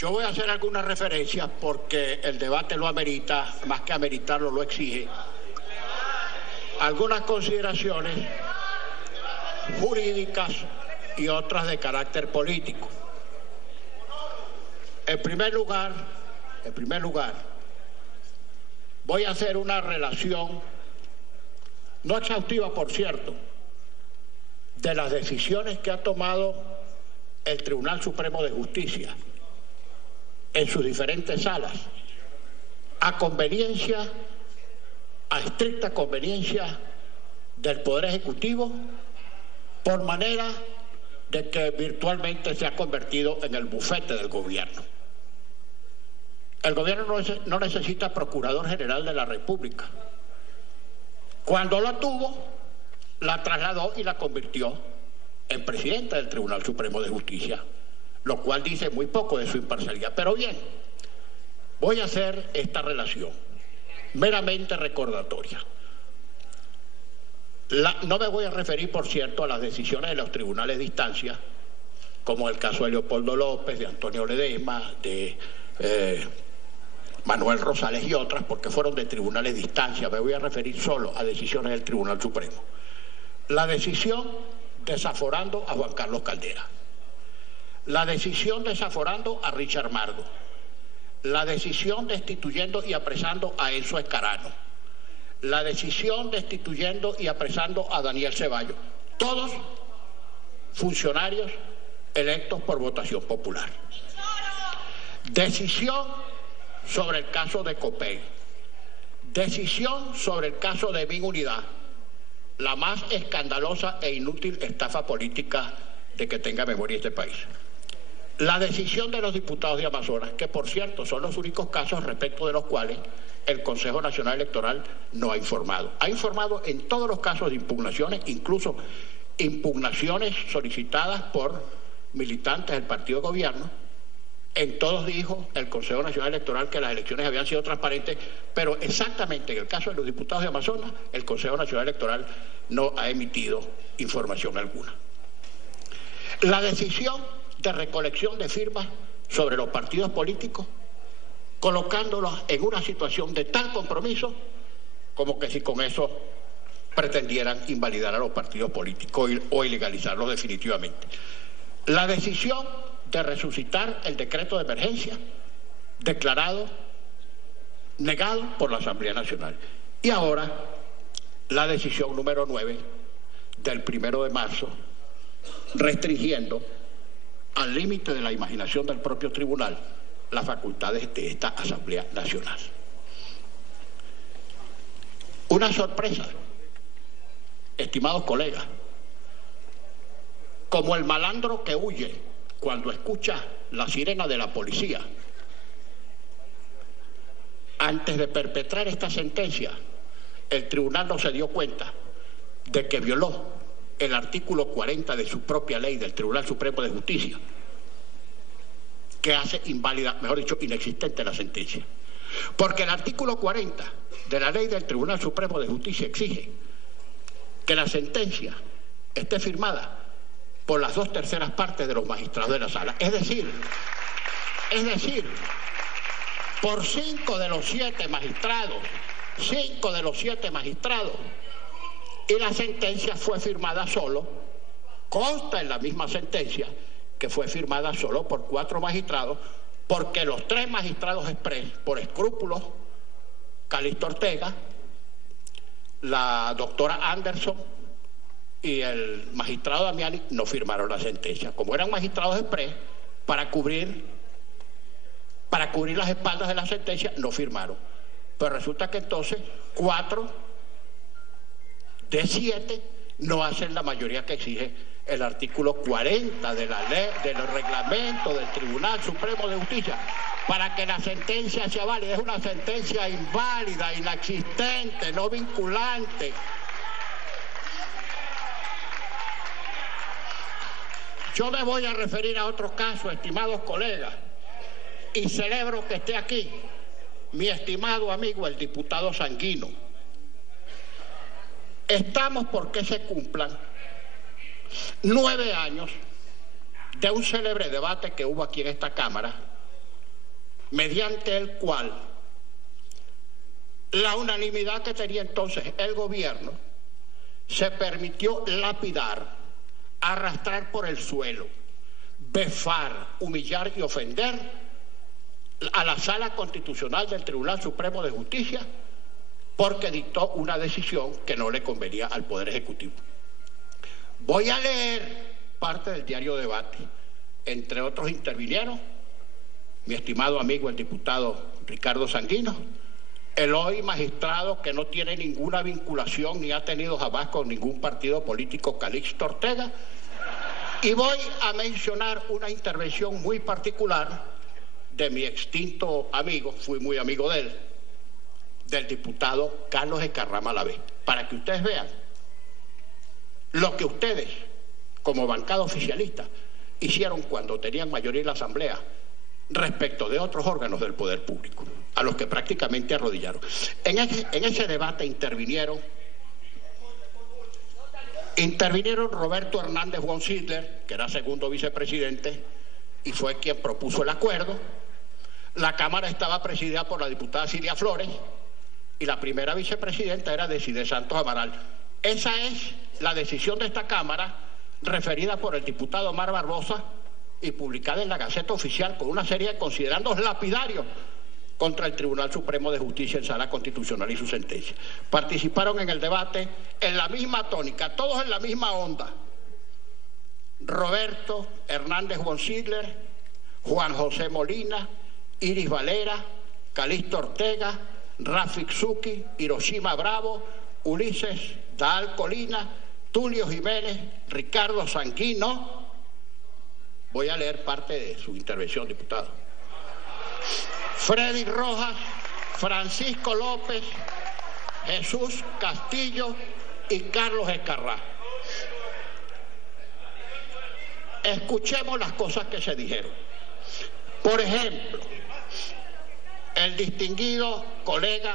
Yo voy a hacer algunas referencias porque el debate lo amerita, más que ameritarlo lo exige. Algunas consideraciones jurídicas y otras de carácter político. En primer lugar, voy a hacer una relación, no exhaustiva por cierto, de las decisiones que ha tomado el Tribunal Supremo de Justicia en sus diferentes salas, a estricta conveniencia del Poder Ejecutivo, por manera de que virtualmente se ha convertido en el bufete del gobierno. El gobierno no necesita Procurador General de la República. Cuando la tuvo, la trasladó y la convirtió en presidenta del Tribunal Supremo de Justicia, lo cual dice muy poco de su imparcialidad. Pero bien, voy a hacer esta relación meramente recordatoria. No me voy a referir, por cierto, a las decisiones de los tribunales de instancia, como el caso de Leopoldo López, de Antonio Ledesma, de Manuel Rosales y otras, porque fueron de tribunales de instancia. Me voy a referir solo a decisiones del Tribunal Supremo. La decisión desaforando a Juan Carlos Caldera, la decisión desaforando a Richard Mardo, la decisión destituyendo y apresando a Enzo Escarano, la decisión destituyendo y apresando a Daniel Ceballos, todos funcionarios electos por votación popular. Decisión sobre el caso de Copey, decisión sobre el caso de Minunidad, la más escandalosa e inútil estafa política de que tenga memoria este país. La decisión de los diputados de Amazonas, que por cierto son los únicos casos respecto de los cuales el Consejo Nacional Electoral no ha informado. Ha informado en todos los casos de impugnaciones, incluso impugnaciones solicitadas por militantes del partido de gobierno. En todos dijo el Consejo Nacional Electoral que las elecciones habían sido transparentes, pero exactamente en el caso de los diputados de Amazonas, el Consejo Nacional Electoral no ha emitido información alguna. La decisión de recolección de firmas sobre los partidos políticos, colocándolos en una situación de tal compromiso como que si con eso pretendieran invalidar a los partidos políticos o ilegalizarlos definitivamente. La decisión de resucitar el decreto de emergencia negado por la Asamblea Nacional. Y ahora la decisión número 9 del 1 de marzo, restringiendo al límite de la imaginación del propio tribunal las facultades de esta Asamblea Nacional. Una sorpresa, estimados colegas, como el malandro que huye cuando escucha la sirena de la policía. Antes de perpetrar esta sentencia, el tribunal no se dio cuenta de que violó el artículo 40 de su propia ley del Tribunal Supremo de Justicia, que hace inválida, mejor dicho, inexistente la sentencia. Porque el artículo 40 de la ley del Tribunal Supremo de Justicia exige que la sentencia esté firmada por las 2/3 partes de los magistrados de la sala. Es decir, por 5 de los 7 magistrados, y la sentencia fue firmada solo, consta en la misma sentencia que fue firmada solo por 4 magistrados, porque los 3 magistrados expres, por escrúpulos, Calixto Ortega, la doctora Anderson y el magistrado Damiani, no firmaron la sentencia. Como eran magistrados express, para cubrir las espaldas de la sentencia, no firmaron. Pero resulta que entonces 4 de 7 no hacen la mayoría que exige el artículo 40 de la ley, del reglamento del Tribunal Supremo de Justicia, para que la sentencia sea válida. Es una sentencia inválida, inexistente, no vinculante. Yo me voy a referir a otro caso, estimados colegas, y celebro que esté aquí mi estimado amigo, el diputado Sanguino. Estamos porque se cumplan 9 años de un célebre debate que hubo aquí en esta Cámara mediante el cual la unanimidad que tenía entonces el gobierno se permitió lapidar, arrastrar por el suelo, befar, humillar y ofender a la Sala Constitucional del Tribunal Supremo de Justicia porque dictó una decisión que no le convenía al Poder Ejecutivo. Voy a leer parte del diario Debate. Entre otros intervinieron mi estimado amigo el diputado Ricardo Sanguino, el hoy magistrado que no tiene ninguna vinculación ni ha tenido jamás con ningún partido político, Calixto Ortega, y voy a mencionar una intervención muy particular de mi extinto amigo, fui muy amigo de él, del diputado Carlos Escarrá Malavé, para que ustedes vean lo que ustedes, como bancada oficialista, hicieron cuando tenían mayoría en la Asamblea respecto de otros órganos del poder público, a los que prácticamente arrodillaron. En ese debate intervinieron Roberto Hernández von Sidler, que era segundo vicepresidente y fue quien propuso el acuerdo. La Cámara estaba presidida por la diputada Cilia Flores y la primera vicepresidenta era Decidé Santos Amaral. Esa es la decisión de esta Cámara, referida por el diputado Omar Barbosa y publicada en la Gaceta Oficial con una serie de considerandos lapidarios contra el Tribunal Supremo de Justicia en Sala Constitucional y su sentencia. Participaron en el debate en la misma tónica, todos en la misma onda. Roberto Hernández von Sidler, Juan José Molina, Iris Valera, Calixto Ortega, Rafik Zucchi, Hiroshima Bravo, Ulises Daal Colina, Tulio Jiménez, Ricardo Sanguino. Voy a leer parte de su intervención, diputado. Freddy Rojas, Francisco López, Jesús Castillo y Carlos Escarrá. Escuchemos las cosas que se dijeron. Por ejemplo, el distinguido colega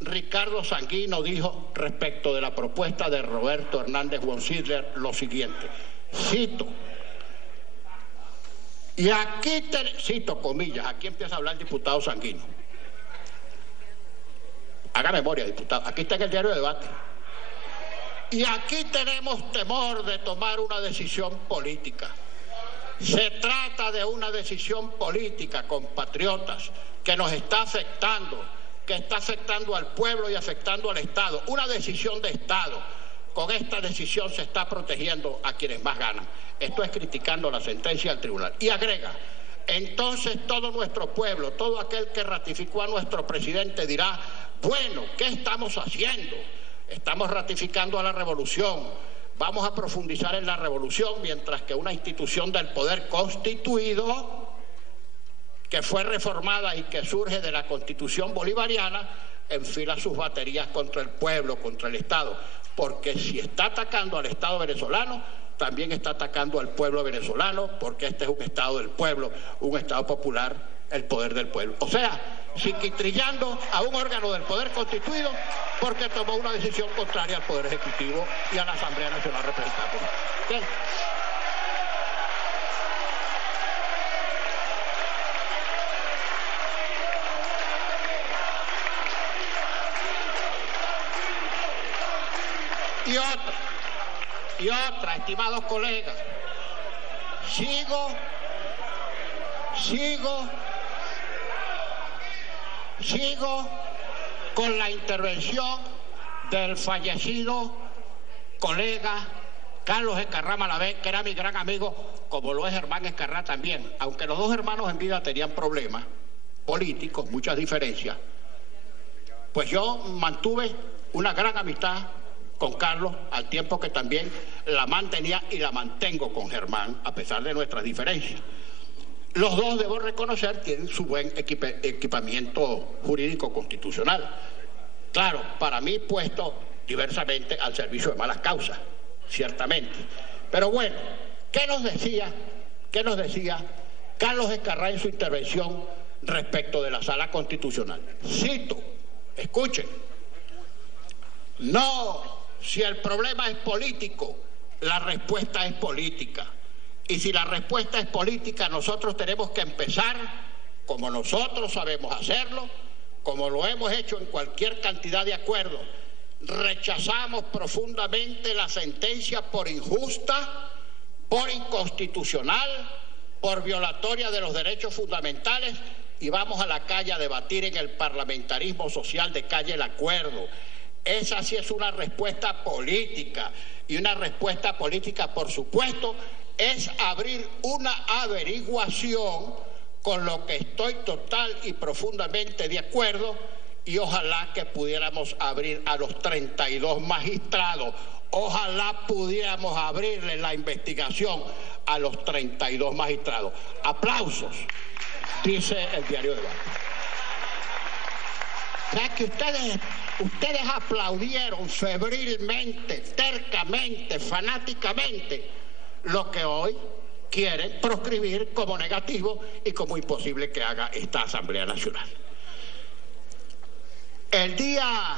Ricardo Sanguino dijo respecto de la propuesta de Roberto Hernández von Sidler lo siguiente, cito, y aquí, cito comillas, aquí empieza a hablar el diputado Sanguino. Haga memoria, diputado, aquí está en el diario de Debate. Y aquí tenemos temor de tomar una decisión política. Se trata de una decisión política, compatriotas, que nos está afectando, que está afectando al pueblo y afectando al Estado. Una decisión de Estado. Con esta decisión se está protegiendo a quienes más ganan. Esto es criticando la sentencia del tribunal. Y agrega, entonces todo nuestro pueblo, todo aquel que ratificó a nuestro presidente dirá, bueno, ¿qué estamos haciendo? Estamos ratificando a la revolución. Vamos a profundizar en la revolución, mientras que una institución del poder constituido, que fue reformada y que surge de la Constitución bolivariana, enfila sus baterías contra el pueblo, contra el Estado. Porque si está atacando al Estado venezolano, también está atacando al pueblo venezolano, porque este es un Estado del pueblo, un Estado popular, el poder del pueblo. O sea, psiquitrillando a un órgano del poder constituido porque tomó una decisión contraria al Poder Ejecutivo y a la Asamblea Nacional Representativa. ¿Qué? Y otra, estimados colegas, sigo con la intervención del fallecido colega Carlos Escarrá Malavé, que era mi gran amigo, como lo es Germán Escarrá también, aunque los dos hermanos en vida tenían problemas políticos, muchas diferencias, pues yo mantuve una gran amistad con Carlos, al tiempo que también la mantenía y la mantengo con Germán, a pesar de nuestras diferencias. Los dos, debo reconocer, tienen su buen equipamiento jurídico constitucional. Claro, para mí puesto diversamente al servicio de malas causas, ciertamente. Pero bueno, ¿qué nos decía Carlos Escarrá en su intervención respecto de la Sala Constitucional? Cito, escuchen, no. Si el problema es político, la respuesta es política. Y si la respuesta es política, nosotros tenemos que empezar como nosotros sabemos hacerlo, como lo hemos hecho en cualquier cantidad de acuerdos. Rechazamos profundamente la sentencia por injusta, por inconstitucional, por violatoria de los derechos fundamentales, y vamos a la calle a debatir en el parlamentarismo social de calle el acuerdo. Esa sí es una respuesta política, y una respuesta política, por supuesto, es abrir una averiguación, con lo que estoy total y profundamente de acuerdo, y ojalá que pudiéramos abrir a los 32 magistrados, ojalá pudiéramos abrirle la investigación a los 32 magistrados. Aplausos, dice el diario de Banco. O sea que ustedes aplaudieron febrilmente, tercamente, fanáticamente lo que hoy quieren proscribir como negativo y como imposible que haga esta Asamblea Nacional. El día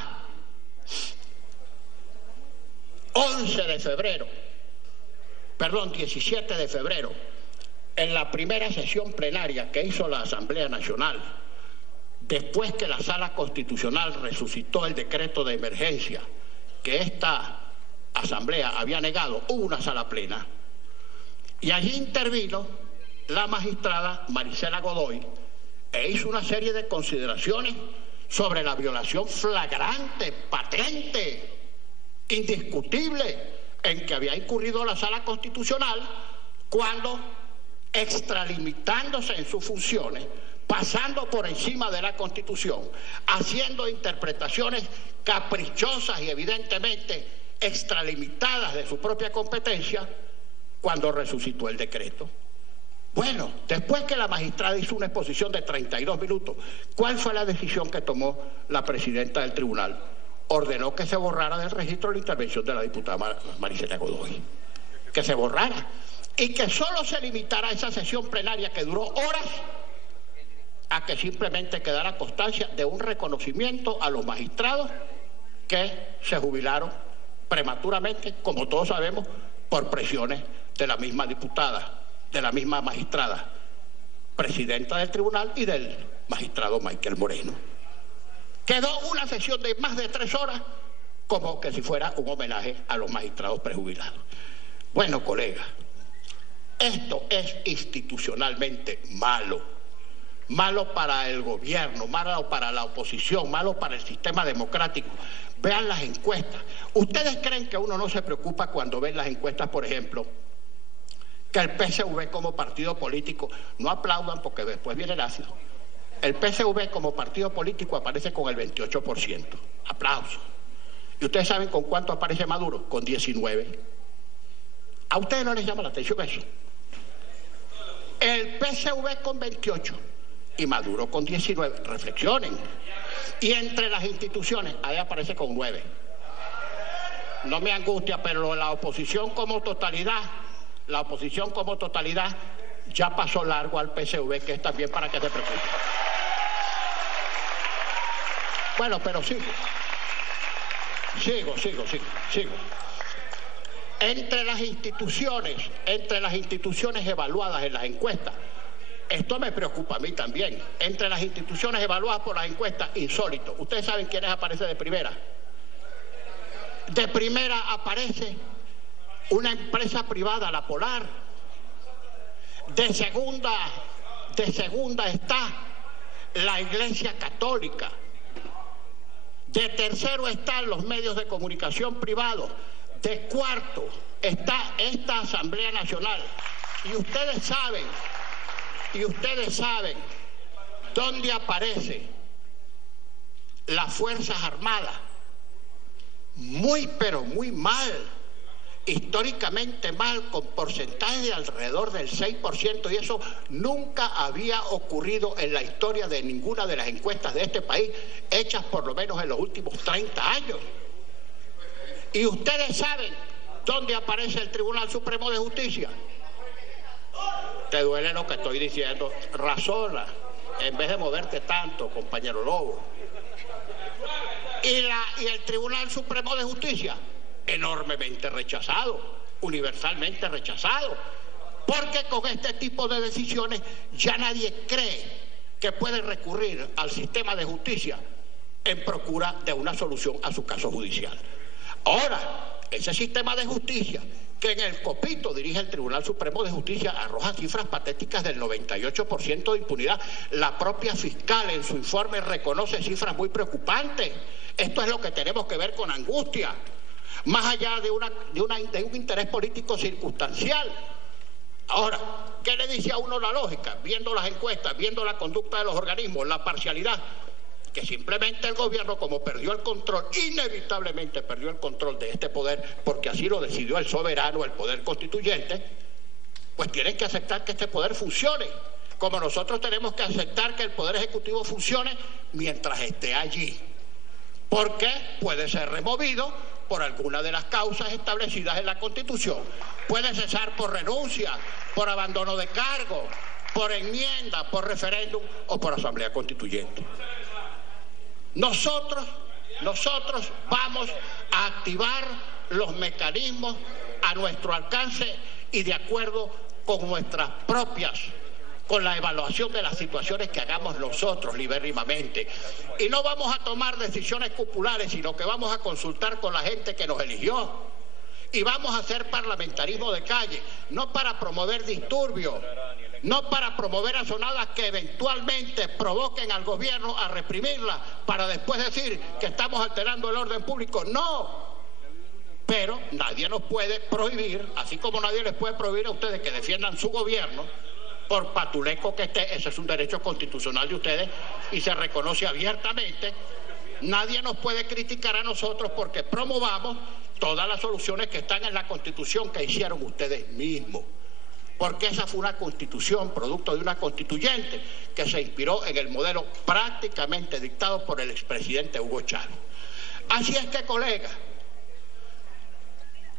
17 de febrero, en la primera sesión plenaria que hizo la Asamblea Nacional, después que la Sala Constitucional resucitó el decreto de emergencia que esta Asamblea había negado, hubo una sala plena. Y allí intervino la magistrada Marisela Godoy e hizo una serie de consideraciones sobre la violación flagrante, patente, indiscutible en que había incurrido la Sala Constitucional cuando, extralimitándose en sus funciones, pasando por encima de la Constitución, haciendo interpretaciones caprichosas y evidentemente extralimitadas de su propia competencia, cuando resucitó el decreto. Bueno, después que la magistrada hizo una exposición de 32 minutos, ¿cuál fue la decisión que tomó la presidenta del tribunal? Ordenó que se borrara del registro la intervención de la diputada Marisela Godoy. Que se borrara. Y que solo se limitara a esa sesión plenaria que duró horas, a que simplemente quedara constancia de un reconocimiento a los magistrados que se jubilaron prematuramente, como todos sabemos, por presiones de la misma diputada, de la misma magistrada, presidenta del tribunal, y del magistrado Michael Moreno. Quedó una sesión de más de 3 horas, como que si fuera un homenaje a los magistrados prejubilados. Bueno, colegas, esto es institucionalmente malo. Malo para el gobierno, malo para la oposición, malo para el sistema democrático. Vean las encuestas. ¿Ustedes creen que uno no se preocupa cuando ven las encuestas, por ejemplo, que el PSV como partido político, no aplaudan porque después viene el ácido, el PSV como partido político aparece con el 28%? Aplausos. ¿Y ustedes saben con cuánto aparece Maduro? Con 19%. ¿A ustedes no les llama la atención eso? El PSV con 28% y Maduro con 19%. Reflexionen. Y entre las instituciones, ahí aparece con 9%. No me angustia, pero la oposición como totalidad ya pasó largo al PSV, que es también para que se preocupe. Bueno, pero sigo. Entre las instituciones evaluadas en las encuestas, esto me preocupa a mí también. Entre las instituciones evaluadas por las encuestas, insólito. ¿Ustedes saben quiénes aparecen de primera? De primera aparece una empresa privada, la Polar. De segunda está la Iglesia Católica. De tercero están los medios de comunicación privados. De cuarto está esta Asamblea Nacional. Y ustedes saben dónde aparece las Fuerzas Armadas. Muy, pero muy mal. Históricamente mal, con porcentaje de alrededor del 6%, y eso nunca había ocurrido en la historia de ninguna de las encuestas de este país, hechas por lo menos en los últimos 30 años. Y ustedes saben dónde aparece el Tribunal Supremo de Justicia. ¿Te duele lo que estoy diciendo? Razona, en vez de moverte tanto, compañero Lobo. Y el Tribunal Supremo de Justicia, enormemente rechazado, universalmente rechazado, porque con este tipo de decisiones ya nadie cree que puede recurrir al sistema de justicia en procura de una solución a su caso judicial. Ahora, ese sistema de justicia que en el copito dirige el Tribunal Supremo de Justicia arroja cifras patéticas del 98% de impunidad. La propia fiscal en su informe reconoce cifras muy preocupantes. Esto es lo que tenemos que ver con angustia, más allá de un interés político circunstancial. Ahora, ¿qué le dice a uno la lógica? Viendo las encuestas, viendo la conducta de los organismos, la parcialidad, que simplemente el gobierno, como perdió el control, inevitablemente perdió el control de este poder, porque así lo decidió el soberano, el poder constituyente, pues tienen que aceptar que este poder funcione, como nosotros tenemos que aceptar que el poder ejecutivo funcione mientras esté allí, porque puede ser removido por alguna de las causas establecidas en la Constitución, puede cesar por renuncia, por abandono de cargo, por enmienda, por referéndum o por asamblea constituyente. Nosotros vamos a activar los mecanismos a nuestro alcance y de acuerdo con nuestras propias, con la evaluación de las situaciones que hagamos nosotros libérrimamente. Y no vamos a tomar decisiones populares, sino que vamos a consultar con la gente que nos eligió. Y vamos a hacer parlamentarismo de calle, no para promover disturbios, no para promover azonadas que eventualmente provoquen al gobierno a reprimirla para después decir que estamos alterando el orden público. No, pero nadie nos puede prohibir, así como nadie les puede prohibir a ustedes que defiendan su gobierno, por patuleco que esté, ese es un derecho constitucional de ustedes y se reconoce abiertamente. Nadie nos puede criticar a nosotros porque promovamos todas las soluciones que están en la Constitución que hicieron ustedes mismos. Porque esa fue una constitución, producto de una constituyente que se inspiró en el modelo prácticamente dictado por el expresidente Hugo Chávez. Así es que, colegas,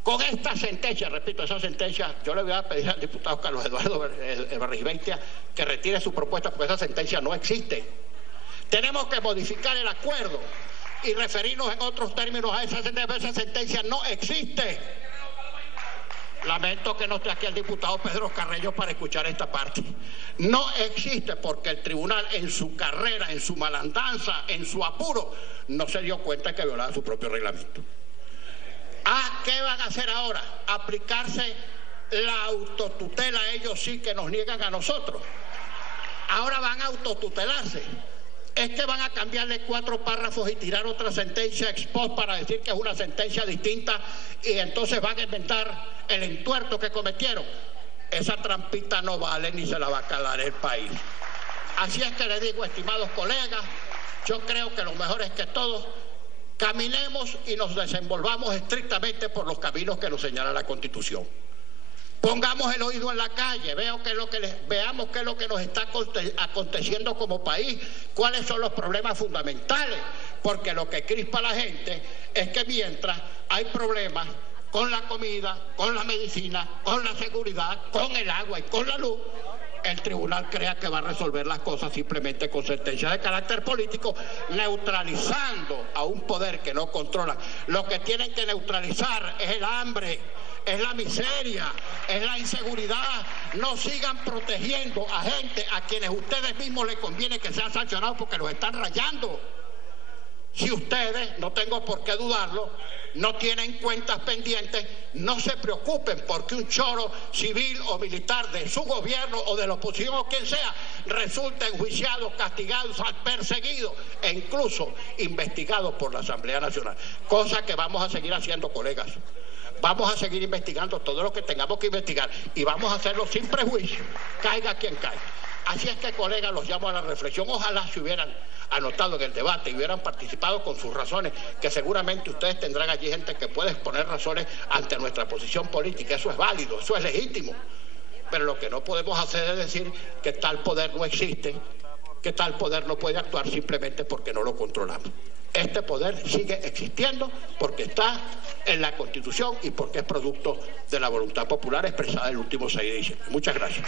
con esta sentencia, repito, esa sentencia, yo le voy a pedir al diputado Carlos Eduardo Berrizbeitia que retire su propuesta porque esa sentencia no existe. Tenemos que modificar el acuerdo y referirnos en otros términos a esa sentencia. Esa sentencia no existe. Lamento que no esté aquí el diputado Pedro Carreño para escuchar esta parte. No existe porque el tribunal en su carrera, en su malandanza, en su apuro, no se dio cuenta que violaba su propio reglamento. ¿Qué van a hacer ahora? Aplicarse la autotutela, ellos sí que nos niegan a nosotros. Ahora van a autotutelarse. Es que van a cambiarle 4 párrafos y tirar otra sentencia ex post para decir que es una sentencia distinta y entonces van a inventar el entuerto que cometieron. Esa trampita no vale ni se la va a calar el país. Así es que les digo, estimados colegas, yo creo que lo mejor es que todos caminemos y nos desenvolvamos estrictamente por los caminos que nos señala la Constitución. Pongamos el oído en la calle, veamos qué es lo que nos está aconteciendo como país, cuáles son los problemas fundamentales, porque lo que crispa a la gente es que mientras hay problemas con la comida, con la medicina, con la seguridad, con el agua y con la luz, el tribunal crea que va a resolver las cosas simplemente con sentencias de carácter político, neutralizando a un poder que no controla. Lo que tienen que neutralizar es el hambre, es la miseria, es la inseguridad. No sigan protegiendo a gente a quienes ustedes mismos les conviene que sean sancionados porque los están rayando. Si ustedes, no tengo por qué dudarlo, no tienen cuentas pendientes, no se preocupen porque un choro civil o militar de su gobierno o de la oposición o quien sea resulte enjuiciado, castigado, perseguido e incluso investigado por la Asamblea Nacional. Cosa que vamos a seguir haciendo, colegas. Vamos a seguir investigando todo lo que tengamos que investigar y vamos a hacerlo sin prejuicio, caiga quien caiga. Así es que, colegas, los llamo a la reflexión. Ojalá se hubieran anotado en el debate y hubieran participado con sus razones, que seguramente ustedes tendrán allí gente que puede exponer razones ante nuestra posición política. Eso es válido, eso es legítimo. Pero lo que no podemos hacer es decir que tal poder no existe, que tal poder no puede actuar simplemente porque no lo controlamos. Este poder sigue existiendo porque está en la Constitución y porque es producto de la voluntad popular expresada el último 6 de diciembre. Muchas gracias.